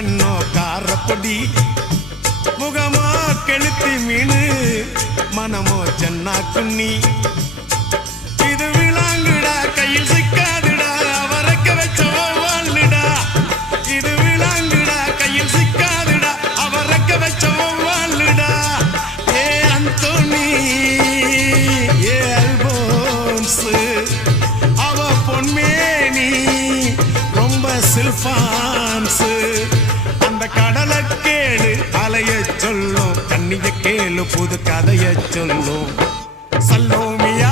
கண்ணோ காரப்பொடி முகமோ கெளுத்தி மீனு மனமோ சென்னா குன்னி இது விளாங்குடா கையில் சிக்காதுடா அவரக்க வச்ச வாழ்டா இது விளாங்குடா கையில் சிக்காதுடா அவரக்க வச்ச வாழ்டா ஏ அந்தோனி ஏ அல்போன்ஸ் அவ பொன்மேனி ரொம்ப சில்பான்ஸ் அந்த கடலை கேளு அலைய சொல்லும் கண்ணிய கேளு புது கதைய சொல்லும் சல்லோமியா